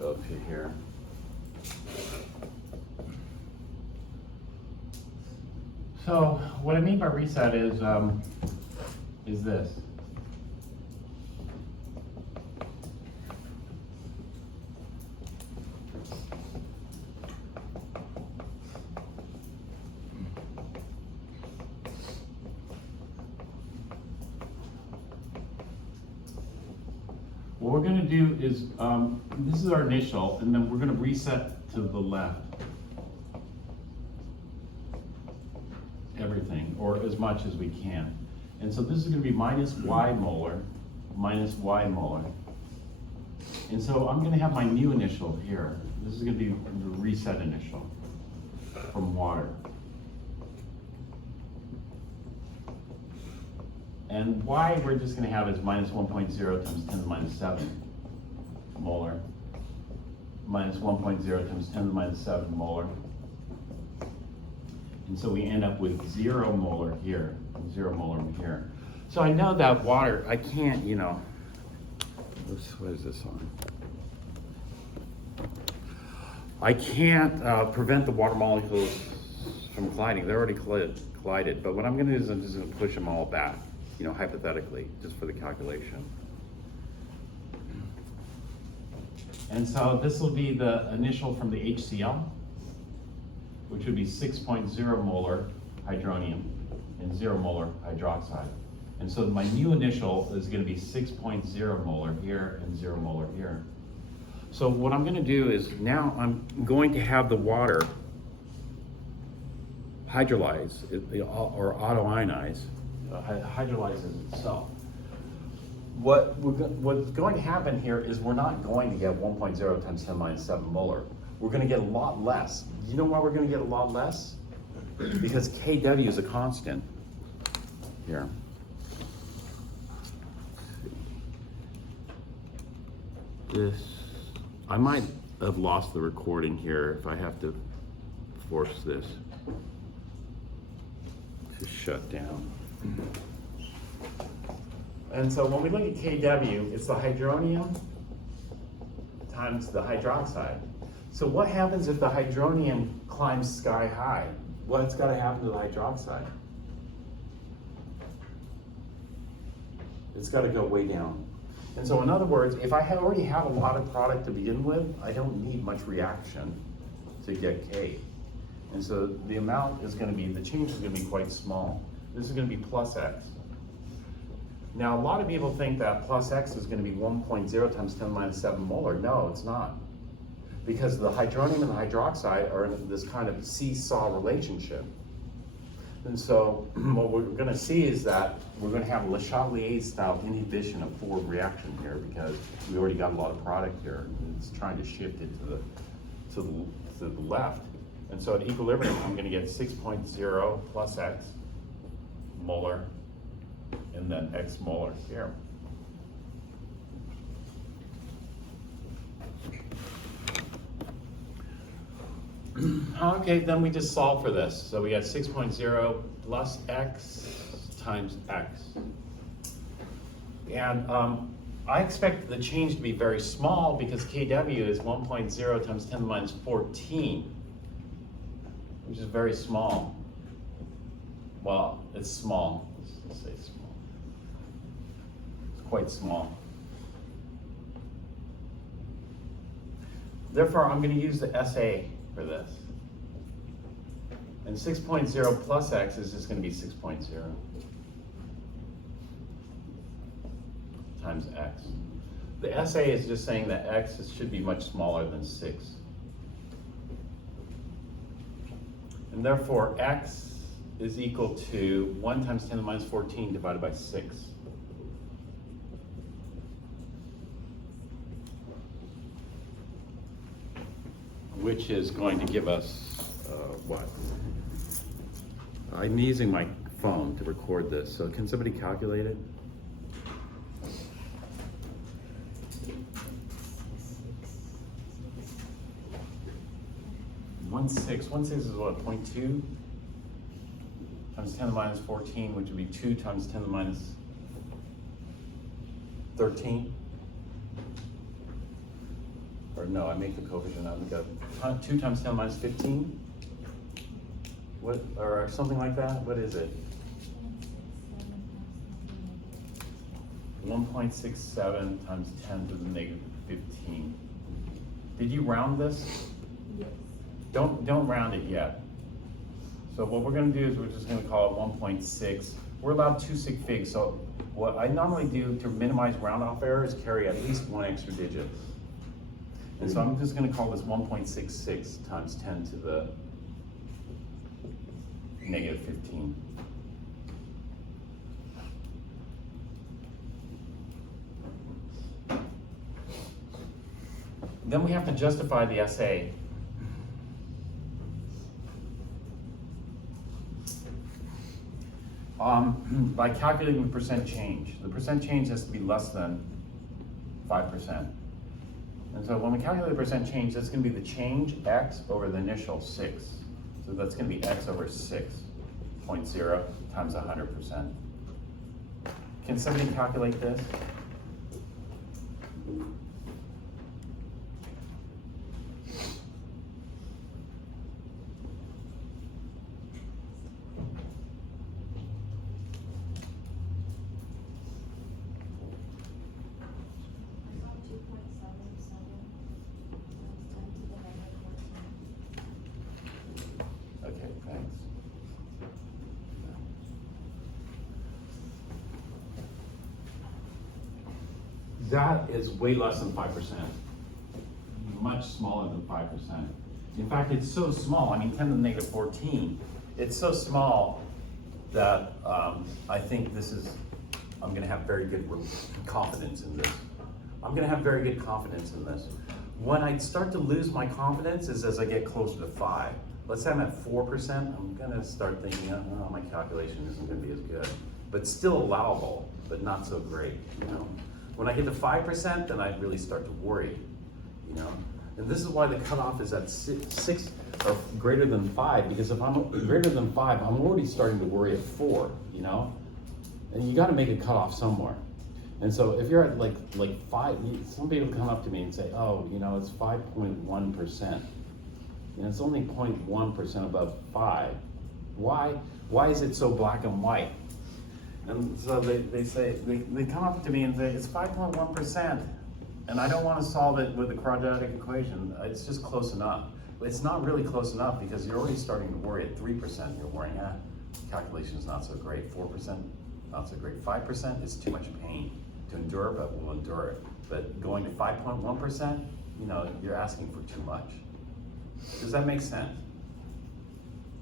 go to here. So what I mean by reset is this. What we're gonna do is, this is our initial, and then we're gonna reset to the left. Everything, or as much as we can. And so this is gonna be minus y molar, minus y molar. And so I'm gonna have my new initial here. This is gonna be the reset initial from water. And y we're just gonna have is minus 1.0 times 10 to the minus 7 molar, minus 1.0 times 10 to the minus 7 molar. And so we end up with 0 molar here, 0 molar here. So I know that water, I can't, you know, what is this on? I can't prevent the water molecules from colliding. They're already collided. But what I'm gonna do is I'm just gonna push them all back, you know, hypothetically, just for the calculation. And so this will be the initial from the HCl, which would be 6.0 molar hydronium and 0 molar hydroxide. And so my new initial is gonna be 6.0 molar here and 0 molar here. So what I'm gonna do is now I'm going to have the water hydrolyze or autoionize, hydrolyzes itself. What's going to happen here is we're not going to get 1.0 times 10 minus 7 molar. We're gonna get a lot less. You know why we're gonna get a lot less? Because Kw is a constant here. This, I might have lost the recording here if I have to force this to shut down. And so when we look at Kw, it's the hydronium times the hydroxide. So what happens if the hydronium climbs sky high? What's got to happen to the hydroxide? It's got to go way down. And so in other words, if I already have a lot of product to begin with, I don't need much reaction to get K. And so the amount is going to be, the change is going to be quite small. This is going to be plus X. Now a lot of people think that plus X is going to be 1.0 times 10 minus 7 molar. No, it's not. Because the hydronium and the hydroxide are in this kind of seesaw relationship. And so what we're gonna see is that we're gonna have Le Chatelier style inhibition of forward reaction here because we already got a lot of product here. It's trying to shift it to the left. And so at equilibrium, I'm gonna get 6.0 plus X molar and then X molar here. Okay, then we just solve for this. So we got 6.0 plus X times X. And I expect the change to be very small because Kw is 1.0 times 10 to the minus 14, which is very small. Well, it's small. Let's say small. It's quite small. Therefore, I'm going to use the SA for this. And 6.0 plus X is just going to be 6.0 times X. The SA is just saying that X should be much smaller than 6. And therefore, X is equal to 1 times 10 to the minus 14 divided by 6. Which is going to give us, what? I'm using my phone to record this, so can somebody calculate it? 1/6 is what, 0.2 times 10 to the minus 14, which would be 2 times 10 to the minus 13, or no, I make the coefficient, I would go 2 times 10 minus 15? What, or something like that? What is it? 1.67 times 10 to the negative 15. Did you round this? Yes. Don't round it yet. So what we're gonna do is we're just gonna call it 1.6. We're allowed 2 sig figs, so what I normally do to minimize round off error is carry at least 1 extra digit. And so I'm just gonna call this 1.66 times 10 to the negative 15. Then we have to justify the SA. By calculating the percent change. The percent change has to be less than 5%. And so when we calculate the percent change, that's gonna be the change x over the initial 6. So that's gonna be x over 6.0 times 100%. Can somebody calculate this? Okay, thanks. That is way less than 5%. Much smaller than 5%. In fact, it's so small, I mean 10 to the negative 14, it's so small that I think this is, I'm gonna have very good confidence in this. I'm gonna have very good confidence in this. When I start to lose my confidence is as I get closer to 5. Let's say I'm at 4%, I'm gonna start thinking, oh, my calculation isn't gonna be as good. But still allowable, but not so great, you know? When I get to 5%, then I really start to worry, you know? And this is why the cutoff is at 6 or greater than 5, because if I'm greater than 5, I'm already starting to worry at 4, you know? And you gotta make a cutoff somewhere. And so if you're at like 5, somebody will come up to me and say, oh, you know, it's 5.1%. And it's only 0.1% above 5. Why is it so black and white? And so they say, they come up to me and say, it's 5.1%. And I don't want to solve it with a quadratic equation. It's just close enough. But it's not really close enough because you're already starting to worry at 3%. You're worrying, calculation is not so great. 4%, not so great. 5% is too much pain to endure, but we'll endure it. But going to 5.1%, you know, you're asking for too much. Does that make sense?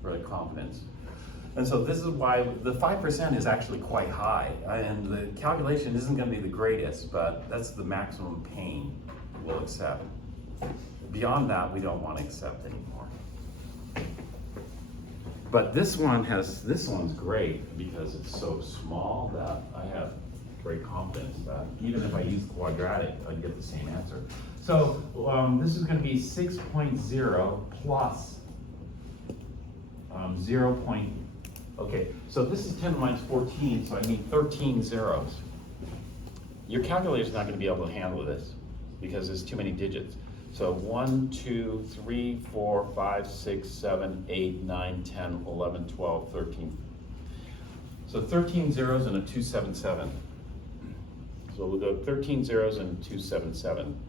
For the confidence. And so this is why the 5% is actually quite high, and the calculation isn't going to be the greatest, but that's the maximum pain we'll accept. Beyond that, we don't want to accept anymore. But this one's great because it's so small that I have great confidence that even if I use quadratic, I get the same answer. So this is going to be 6.0 plus 0. Okay, so this is 10 minus 14, so I need 13 zeros. Your calculator is not going to be able to handle this because there's too many digits. So 1, 2, 3, 4, 5, 6, 7, 8, 9, 10, 11, 12, 13. So 13 zeros and a 277. So we'll go 13 zeros and 277.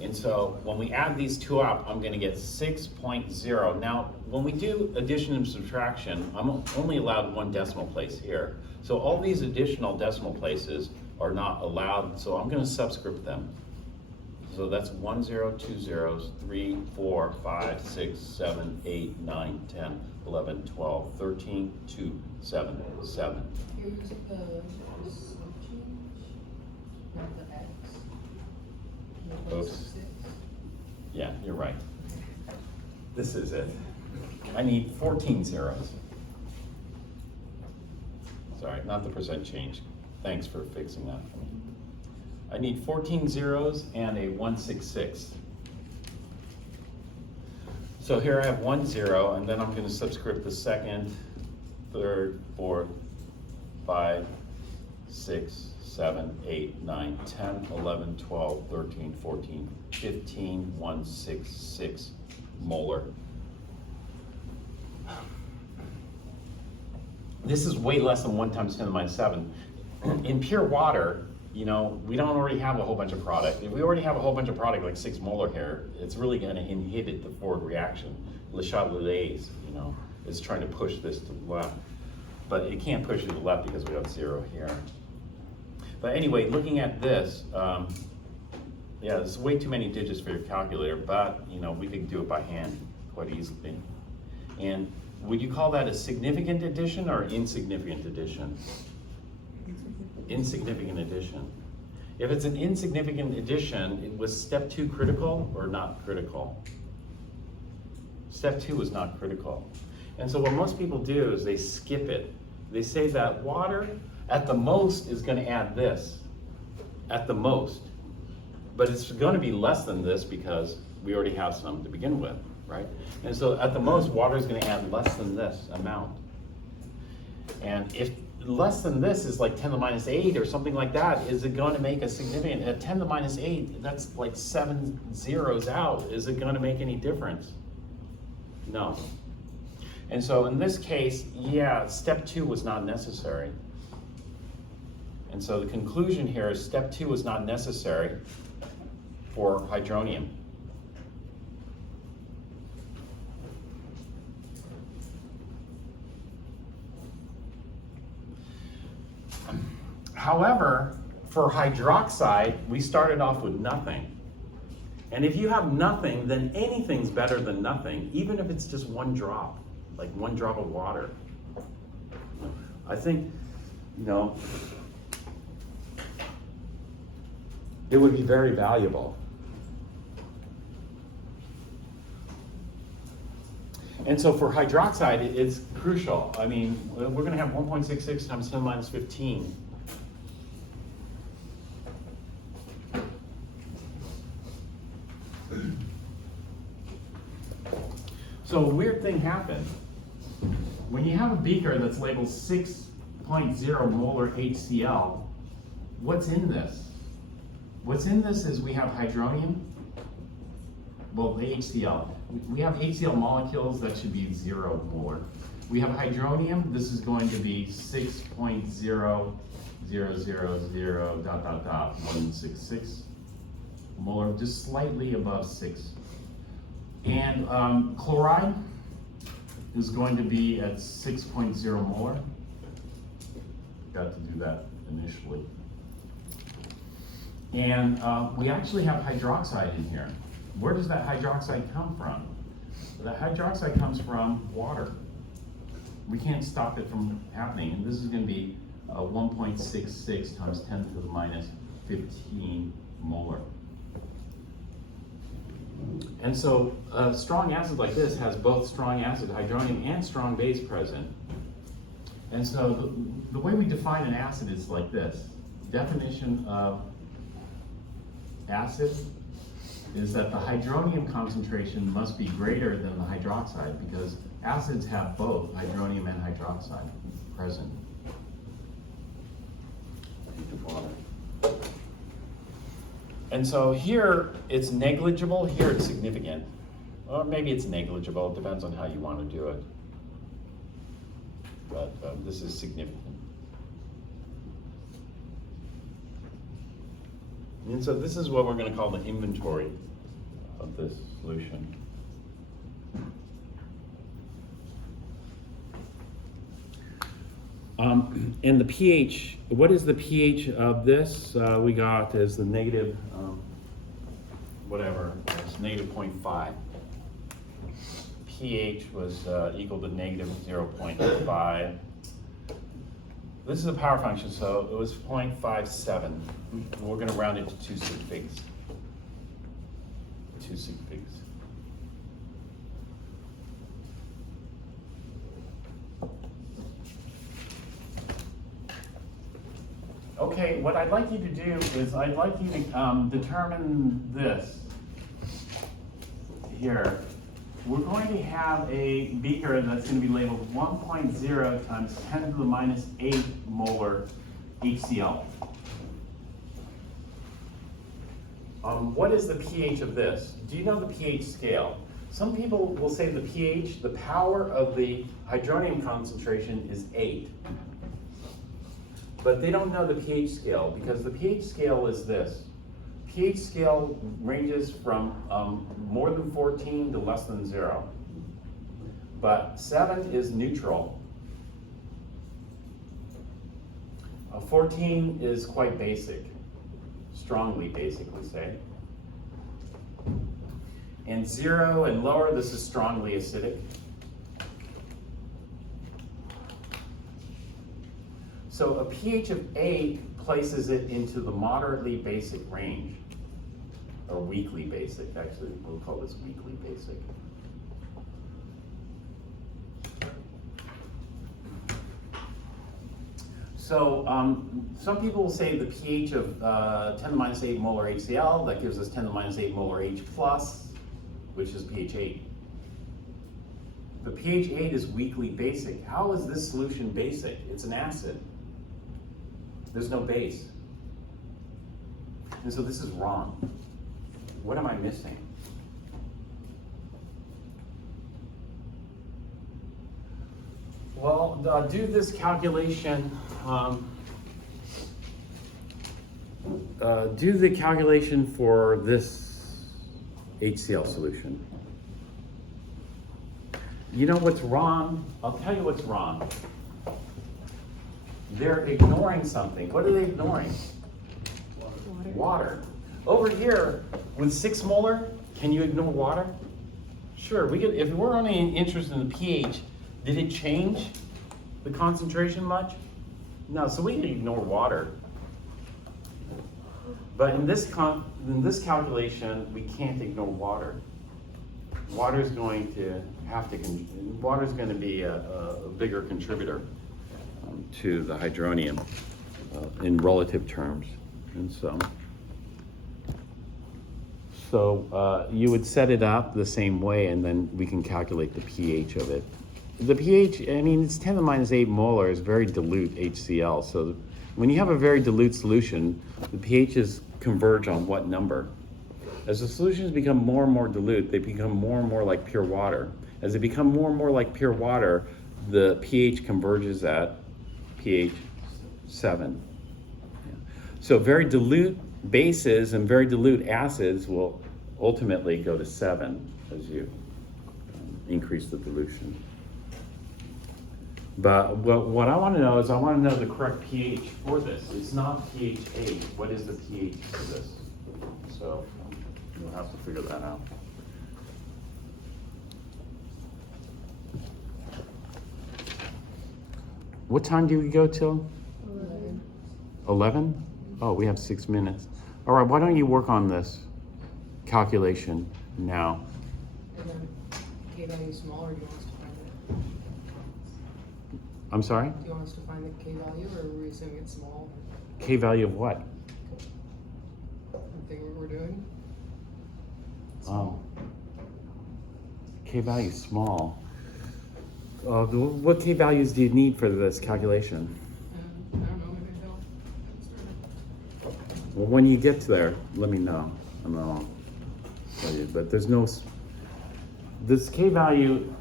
And so when we add these two up, I'm gonna get 6.0. Now, when we do addition and subtraction, I'm only allowed 1 decimal place here. So all these additional decimal places are not allowed, so I'm gonna subscript them. So that's 1 0, 2 zeros, 3, 4, 5, 6, 7, 8, 9, 10, 11, 12, 13, 2, 7, 7. Here's the sum change, not the x. Oops. Yeah, you're right. This is it. I need 14 zeros. Sorry, not the percent change. Thanks for fixing that for me. I need 14 zeros and a 166. So here I have 1 0, and then I'm going to subscript the second, third, fourth, 5, 6, 7, 8, 9, 10, 11, 12, 13, 14, 15, 166 molar. This is way less than 1 times 10 to the minus 7. In pure water, you know, we don't already have a whole bunch of product. If we already have a whole bunch of product, like 6 molar here, it's really going to inhibit the forward reaction. Le Chatelier's, you know, is trying to push this to the left. But it can't push it to the left because we have 0 here. But anyway, looking at this, yeah, there's way too many digits for your calculator, but, you know, we could do it by hand quite easily. And would you call that a significant addition or insignificant addition? Insignificant addition. If it's an insignificant addition, was step 2 critical or not critical? Step 2 was not critical. And so what most people do is they skip it. They say that water at the most is going to add this, at the most. But it's going to be less than this because we already have some to begin with, right? And so at the most, water is going to add less than this amount. And if less than this is like 10 to the minus 8 or something like that, is it going to make a significant, at 10 to the minus 8, that's like 7 zeros out. Is it going to make any difference? No. And so in this case, yeah, step 2 was not necessary. And so the conclusion here is step 2 was not necessary for hydronium. However, for hydroxide, we started off with nothing. And if you have nothing, then anything's better than nothing, even if it's just 1 drop, like 1 drop of water. I think, you know, it would be very valuable. And so for hydroxide, it's crucial. I mean, we're going to have 1.66 times 10 minus 15. So a weird thing happened. When you have a beaker that's labeled 6.0 molar HCl, what's in this? What's in this is we have hydronium, well, the HCl. We have HCl molecules that should be 0 molar. We have hydronium, this is going to be 6.0000166 molar, just slightly above 6. And chloride is going to be at 6.0 molar. Got to do that initially. And we actually have hydroxide in here. Where does that hydroxide come from? That hydroxide comes from water. We can't stop it from happening. And this is going to be 1.66 times 10 to the minus 15 molar. And so a strong acid like this has both strong acid, hydronium, and strong base present. And so the way we define an acid is like this. Definition of acid is that the hydronium concentration must be greater than the hydroxide because acids have both hydronium and hydroxide present. And so here it's negligible, here it's significant. Or maybe it's negligible, it depends on how you want to do it. But this is significant. And so this is what we're going to call the inventory of this solution. And the pH, what is the pH of this? We got as the negative, whatever, it's negative 0.5. pH was equal to negative 0.5. This is a power function, so it was 0.57. We're going to round it to 2 sig figs. 2 sig figs. Okay, what I'd like you to do is I'd like you to determine this here. We're going to have a beaker that's going to be labeled 1.0 times 10 to the minus 8 molar HCl. what is the pH of this? Do you know the pH scale? Some people will say the pH, the power of the hydronium concentration is 8. But they don't know the pH scale, because the pH scale is this. pH scale ranges from more than 14 to less than 0. But 7 is neutral. 14 is quite basic, strongly basic, we say. And 0 and lower, this is strongly acidic. So a pH of 8 places it into the moderately basic range, or weakly basic, actually, we'll call this weakly basic. So some people will say the pH of 10 to the minus 8 molar HCl, that gives us 10 to the minus 8 molar H plus, which is pH 8. But pH 8 is weakly basic. How is this solution basic? It's an acid. There's no base. And so this is wrong. What am I missing? Well, do this calculation. Do the calculation for this HCl solution. You know what's wrong? I'll tell you what's wrong. They're ignoring something. What are they ignoring? Water. Over here, with 6 molar, can you ignore water? Sure, we could, if we're only interested in the pH, did it change the concentration much? No, so we can ignore water. But in this calculation, we can't ignore water. Water's going to be a bigger contributor to the hydronium in relative terms. And so you would set it up the same way, and then we can calculate the pH of it. The pH, I mean, it's 10 to the minus 8 molar is very dilute HCl. So when you have a very dilute solution, the pHs converge on what number? As the solutions become more and more dilute, they become more and more like pure water. As they become more and more like pure water, the pH converges at pH 7. Yeah. So very dilute bases and very dilute acids will ultimately go to 7 as you increase the dilution. But what I want to know is I want to know the correct pH for this. It's not pH 8. What is the pH for this? So you'll have to figure that out. What time do we go till? 11. 11? Oh, we have 6 minutes. All right, why don't you work on this calculation now? And then K value is smaller, do you want us to find it? I'm sorry? Do you want us to find the K value, or are we assuming it's small? K value of what? The thing we're doing? Oh. K value is small. What K values do you need for this calculation? I don't know, maybe I'll. Well, when you get to there, let me know, and I'll tell you. But there's no, this K value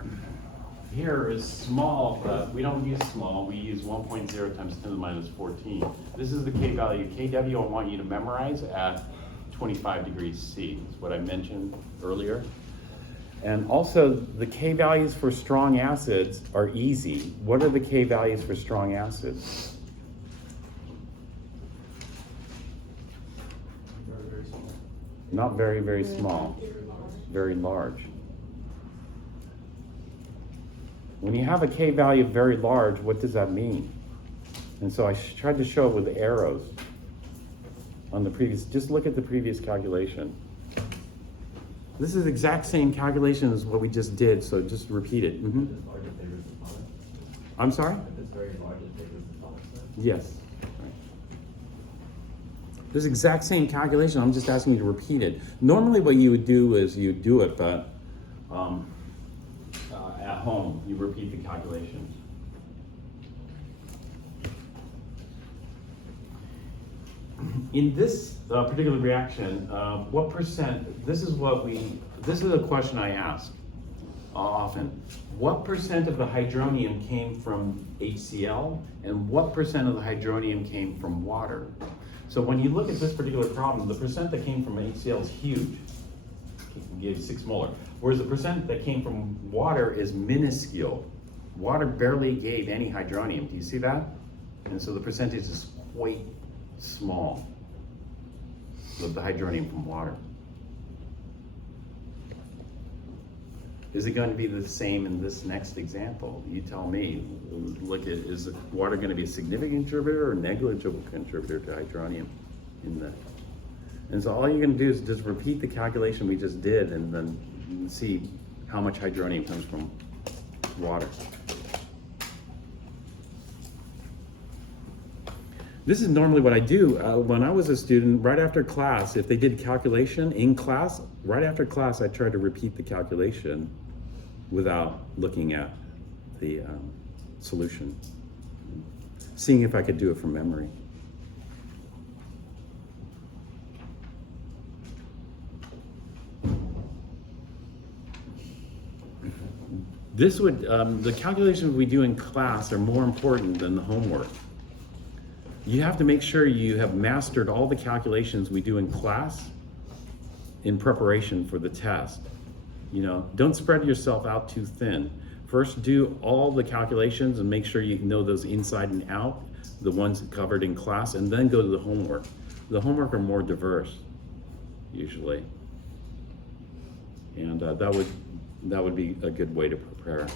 here is small, but we don't use small. We use 1.0 times 10 to the minus 14. This is the K value. KW I want you to memorize at 25 degrees C. That's what I mentioned earlier. And also, the K values for strong acids are easy. What are the K values for strong acids? Very, very small. Not very, very small. Very large. When you have a K value very large, what does that mean? And so I tried to show it with arrows on the previous, just look at the previous calculation. This is the exact same calculation as what we just did, so just repeat it. If it's large, it favors the tonic. I'm sorry? If it's very large, it favors the tonic side. Yes. This exact same calculation, I'm just asking you to repeat it. Normally what you would do is you do it, but at home, you repeat the calculation. in this particular reaction, what percent, this is a question I ask often. What percent of the hydronium came from HCl and what percent of the hydronium came from water? So when you look at this particular problem, the percent that came from HCl is huge. It gives 6 molar. Whereas the percent that came from water is minuscule. Water barely gave any hydronium. Do you see that? And so the percentage is quite small of the hydronium from water. Is it going to be the same in this next example? You tell me. Look at, is water going to be a significant contributor or negligible contributor to hydronium in the? And so all you're going to do is just repeat the calculation we just did and then see how much hydronium comes from water. This is normally what I do. When I was a student, right after class, if they did calculation in class, right after class, I tried to repeat the calculation without looking at the solution, seeing if I could do it from memory. This would, the calculations we do in class are more important than the homework. You have to make sure you have mastered all the calculations we do in class in preparation for the test. You know, don't spread yourself out too thin. First, do all the calculations and make sure you know those inside and out, the ones covered in class, and then go to the homework. The homework are more diverse, usually. And that would be a good way to prepare.